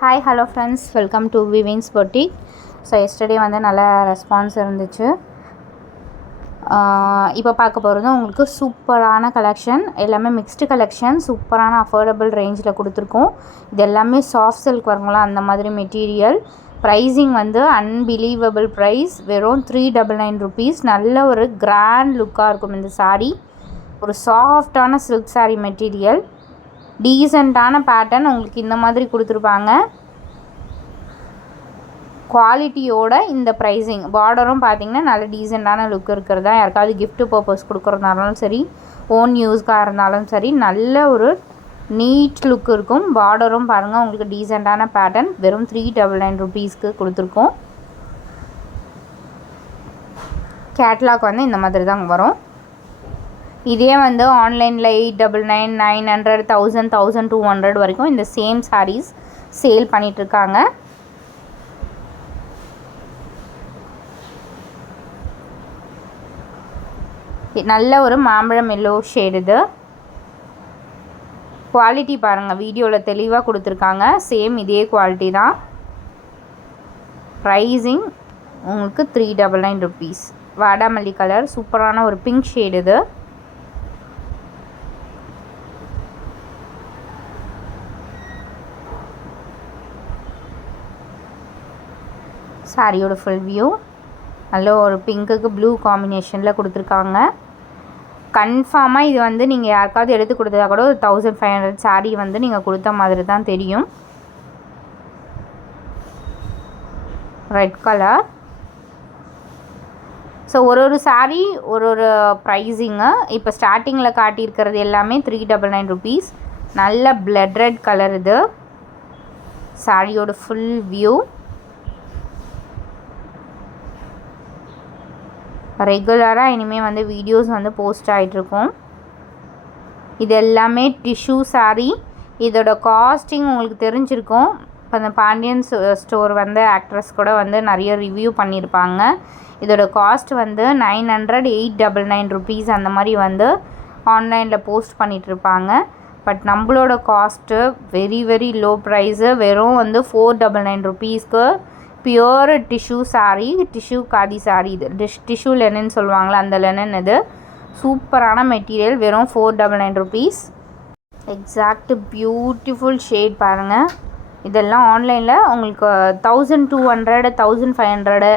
Hi hello friends, welcome to Vivin's boutique. So yesterday வந்து நல்ல response இருந்துச்சு. இப்போ பார்க்க போகிறது உங்களுக்கு சூப்பரான கலெக்ஷன், எல்லாமே மிக்ஸ்டு கலெக்ஷன், சூப்பரான அஃபோர்டபுள் ரேஞ்சில் கொடுத்துருக்கோம். இது எல்லாமே சாஃப்ட் சில்க் வருங்களா, அந்த மாதிரி மெட்டீரியல். ப்ரைஸிங் வந்து அன்பிலீவபிள் ப்ரைஸ், வெறும் 399 rupees. நல்ல ஒரு கிராண்ட் லுக்காக இருக்கும் இந்த சாரீ. ஒரு சாஃப்டான சில்க் சாரீ மெட்டீரியல், டீசெண்டான பேட்டர்ன் உங்களுக்கு இந்த மாதிரி கொடுத்துருப்பாங்க. குவாலிட்டியோட இந்த ப்ரைஸிங், பார்டரும் பார்த்திங்கன்னா நல்ல டீசெண்டான லுக் இருக்கிறதா. யாருக்காவது கிஃப்ட் பர்பஸ் கொடுக்குறதுனாலும் சரி, ஓன் யூஸ்க்காக இருந்தாலும் சரி, நல்ல ஒரு நீட் லுக் இருக்கும். பார்டரும் பாருங்கள் உங்களுக்கு டீசெண்டான பேட்டர்ன், வெறும் 399 rupeesக்கு கொடுத்துருக்கோம். கேட்லாக் வந்து இந்த மாதிரி தான் வரும். இதே வந்து ஆன்லைனில் 899, 900, 1000, 1200 வரைக்கும் இந்த சேம் சாரீஸ் சேல் பண்ணிகிட்ருக்காங்க. நல்ல ஒரு மாம்பழம் எல்லோ ஷேடு. இது குவாலிட்டி பாருங்கள், வீடியோவில் தெளிவாக கொடுத்துருக்காங்க. சேம் இதே குவாலிட்டி தான். ப்ரைஸிங் உங்களுக்கு 399 rupees. வாடாமல்லி கலர், சூப்பரான ஒரு பிங்க் ஷேடு. இது சாரியோட ஃபுல் வியூ. நல்ல ஒரு பிங்க்குக்கு ப்ளூ காம்பினேஷனில் கொடுத்துருக்காங்க. கன்ஃபார்மாக இது வந்து நீங்கள் யாருக்காவது எடுத்து கொடுத்தா கூட ஒரு 1500 சாரீ வந்து நீங்கள் கொடுத்த மாதிரி தான் தெரியும். Red colour. ஸோ ஒரு சாரீ ஒரு ப்ரைஸிங்கு. இப்போ ஸ்டார்டிங்கில் காட்டியிருக்கிறது எல்லாமே 399 rupees. நல்ல பிளட் ரெட் கலர். இது சாரியோட ஃபுல் வியூ. ரெகுலராக இனிமேல் வந்து வீடியோஸ் வந்து போஸ்ட் ஆகிட்ருக்கும். இது எல்லாமே டிஷ்யூ சாரீ. இதோட காஸ்டிங் உங்களுக்கு தெரிஞ்சிருக்கும். இப்போ அந்த பாண்டியன் ஸ்டோர் வந்து ஆக்ட்ரஸ் கூட வந்து நிறைய ரிவ்யூ பண்ணியிருப்பாங்க. இதோட காஸ்ட் வந்து 900, 899 rupees அந்த மாதிரி வந்து ஆன்லைனில் போஸ்ட் பண்ணிகிட்ருப்பாங்க. பட் நம்மளோட cost very very low price, வெறும் வந்து 499 rupeesக்கு pure tissue sari, tissue khadi sari. இது டிஷ்யூ லெனன் சொல்லுவாங்களா, அந்த லெனன். இது சூப்பரான மெட்டீரியல், வெறும் 499 rupees. எக்ஸாக்ட் பியூட்டிஃபுல் ஷேட் பாருங்கள். இதெல்லாம் ஆன்லைனில் உங்களுக்கு 1200, 1500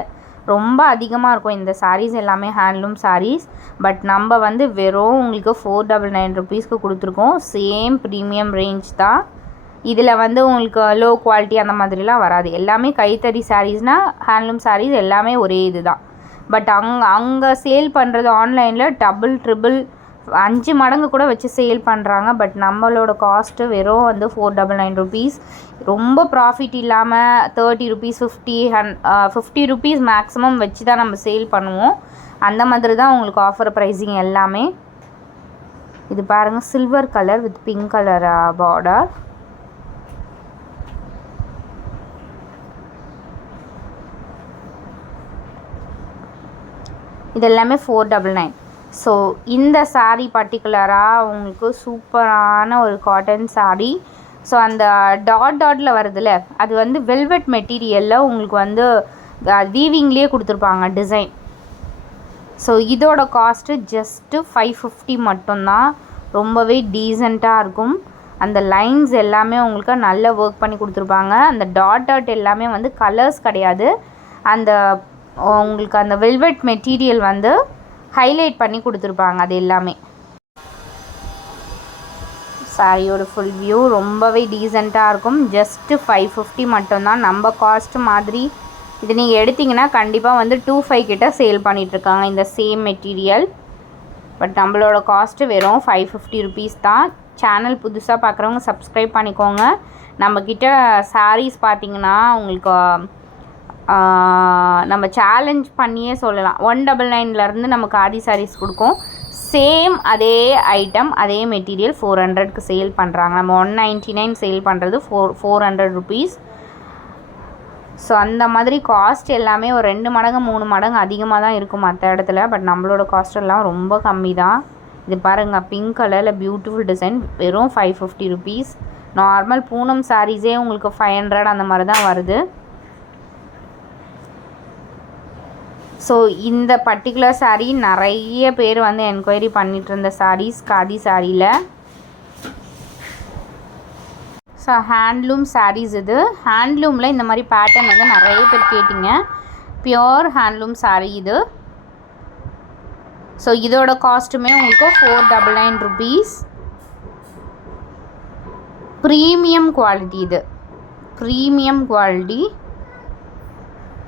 ரொம்ப அதிகமாக இருக்கும். இந்த சாரீஸ் எல்லாமே ஹேண்ட்லூம் சாரீஸ். பட் நம்ம வந்து வெறும் உங்களுக்கு 499 rupeesக்கு கொடுத்துருக்கோம். சேம் ப்ரீமியம் ரேஞ்ச் தான். இதில் வந்து உங்களுக்கு லோ குவாலிட்டி அந்த மாதிரிலாம் வராது. எல்லாமே கைத்தறி சாரீஸ்னால் ஹேண்ட்லூம் சாரீஸ் எல்லாமே ஒரே இது தான். பட் அங்கே சேல் பண்ணுறது ஆன்லைனில் டபுள் ட்ரிபிள் 5 மடங்கு கூட வச்சு சேல் பண்ணுறாங்க. பட் நம்மளோட காஸ்ட்டு வெறும் வந்து 499 rupees. ரொம்ப ப்ராஃபிட் இல்லாமல் 30 rupees, 50 rupees மேக்ஸிமம் வச்சு தான் நம்ம சேல் பண்ணுவோம். அந்த மாதிரி தான் உங்களுக்கு ஆஃபர் ப்ரைஸிங் எல்லாமே. இது பாருங்கள், silver colour with pink colour border. இது எல்லாமே 499. ஸோ இந்த சாரீ பர்டிகுலராக உங்களுக்கு சூப்பரான ஒரு காட்டன் சாரீ. ஸோ அந்த டாட்டில் வருதுல்ல, அது வந்து வெல்வெட் மெட்டீரியலில் உங்களுக்கு வந்து வீவிங்லேயே கொடுத்துருப்பாங்க டிசைன். ஸோ இதோட காஸ்ட்டு ஜஸ்ட்டு 550 மட்டும்தான். ரொம்பவே டீசெண்டாக இருக்கும். அந்த லைன்ஸ் எல்லாமே உங்களுக்கு நல்ல ஒர்க் பண்ணி கொடுத்துருப்பாங்க. அந்த டாட் எல்லாமே வந்து கலர்ஸ் கிடையாது. அந்த உங்களுக்கு அந்த வெல்வெட் மெட்டீரியல் வந்து ஹைலைட் பண்ணி கொடுத்துருப்பாங்க. அது எல்லாமே சாரியோட ஃபுல் வியூ ரொம்பவே டீசெண்டாக இருக்கும். ஜஸ்ட்டு 550 மட்டும்தான். நம்ம காஸ்ட் மாதிரி இது நீங்கள் எடுத்திங்கன்னா கண்டிப்பாக வந்து 25 கிட்ட சேல் பண்ணிகிட்ருக்காங்க இந்த சேம் மெட்டீரியல். பட் நம்மளோட காஸ்ட்டு வெறும் 550 rupees தான். சேனல் புதுசாக பார்க்குறவங்க சப்ஸ்கிரைப் பண்ணிக்கோங்க. நம்மக்கிட்ட சாரீஸ் பார்த்திங்கன்னா உங்களுக்கு நம்ம சேலஞ்ச் பண்ணியே சொல்லலாம். 199லேருந்து நமக்கு ஆதி சாரீஸ் கொடுக்கும். சேம் அதே ஐட்டம் அதே மெட்டீரியல் 400க்கு சேல் பண்ணுறாங்க. நம்ம 199 சேல் பண்ணுறது 400 rupees. ஸோ அந்த மாதிரி காஸ்ட் எல்லாமே ஒரு 2 மடங்கு 3 மடங்கு அதிகமாக தான் இருக்கும் மற்ற இடத்துல. பட் நம்மளோட காஸ்ட் எல்லாம் ரொம்ப கம்மி தான். இது பாருங்கள், பிங்க் கலரில் பியூட்டிஃபுல் டிசைன், வெறும் 550 rupees. நார்மல் பூனம் சாரீஸே உங்களுக்கு 500 அந்த மாதிரி தான் வருது. ஸோ இந்த பர்டிகுலர் சாரீ நிறைய பேர் வந்து என்கொயரி பண்ணிகிட்டு இருந்த சாரீஸ் காதி சாரியில். ஸோ ஹேண்ட்லூம் சாரீஸ் இது. ஹேண்ட்லூமில் இந்த மாதிரி பேட்டர்ன் வந்து நிறைய பேர் கேட்டிங்க. பியோர் ஹேண்ட்லூம் சாரீ இது. ஸோ இதோட காஸ்ட்டுமே உங்களுக்கு 499 rupees. ப்ரீமியம் குவாலிட்டி இது. ப்ரீமியம் குவாலிட்டி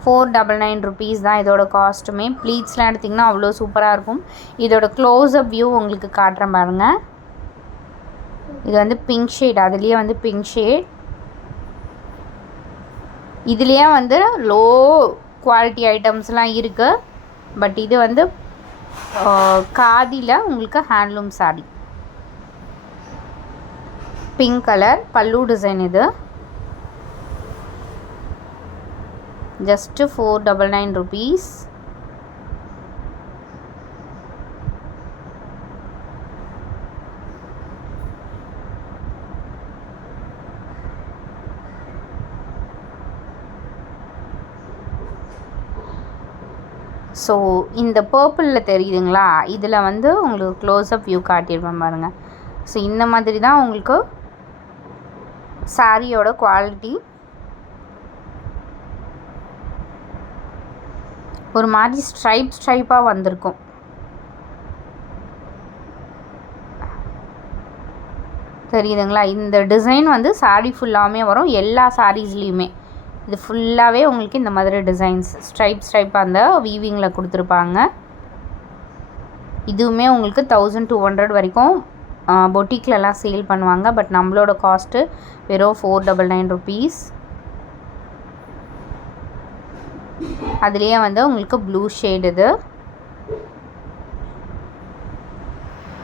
499 rupees தான் இதோட காஸ்ட்டுமே. ப்ளீட்ஸ்லாம் எடுத்திங்கன்னா அவ்வளோ சூப்பராக இருக்கும். இதோட க்ளோஸ்அப் வியூ உங்களுக்கு காட்டுறேன் பாருங்கள். இது வந்து பிங்க் ஷேட், அதுலேயே வந்து பிங்க் ஷேட். இதுலேயே வந்து லோ குவாலிட்டி ஐட்டம்ஸ்லாம் இருக்குது. பட் இது வந்து காதியில் உங்களுக்கு ஹேண்ட்லூம் சாரி. பிங்க் கலர் பல்லு டிசைன். இது ஜஸ்ட்டு 499 rupees. ஸோ இந்த பர்பிளில் தெரியுதுங்களா, இதில் வந்து உங்களுக்கு க்ளோஸ்அப் வியூ காட்டியிருப்பேன் பாருங்கள். ஸோ இந்த மாதிரி தான் உங்களுக்கு சாரியோட குவாலிட்டி. ஒரு மாதிரி ஸ்ட்ரைப்பாக வந்திருக்கும். தெரியுதுங்களா, இந்த டிசைன் வந்து சாரீ ஃபுல்லாமே வரும், எல்லா சாரீஸ்லேயுமே. இது ஃபுல்லாகவே உங்களுக்கு இந்த மாதிரி டிசைன்ஸ் ஸ்ட்ரைப்பாக அந்த வீவிங்கில் கொடுத்துருப்பாங்க. இதுவுமே உங்களுக்கு 1200 வரைக்கும் பொட்டிக்லலாம் சேல் பண்ணுவாங்க. பட் நம்மளோட காஸ்ட்டு வெறும் 499 rupees. அதுலேயே வந்து உங்களுக்கு ப்ளூ ஷேட். இது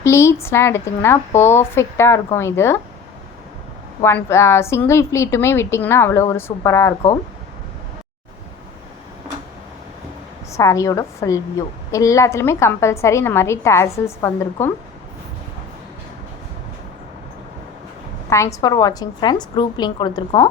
ப்ளீட்ஸ்லாம் எடுத்திங்கன்னா பர்ஃபெக்டாக இருக்கும். இது சிங்கிள் ப்ளீட்டுமே விட்டிங்கன்னா அவ்வளோ ஒரு சூப்பராக இருக்கும். சாரியோட ஃபுல் வியூ எல்லாத்துலேயுமே கம்பல்சரி இந்த மாதிரி டாசல்ஸ் வந்திருக்கும். தேங்க்ஸ் ஃபார் வாட்சிங் ஃப்ரெண்ட்ஸ். குரூப் லிங்க் கொடுத்துருக்கோம்.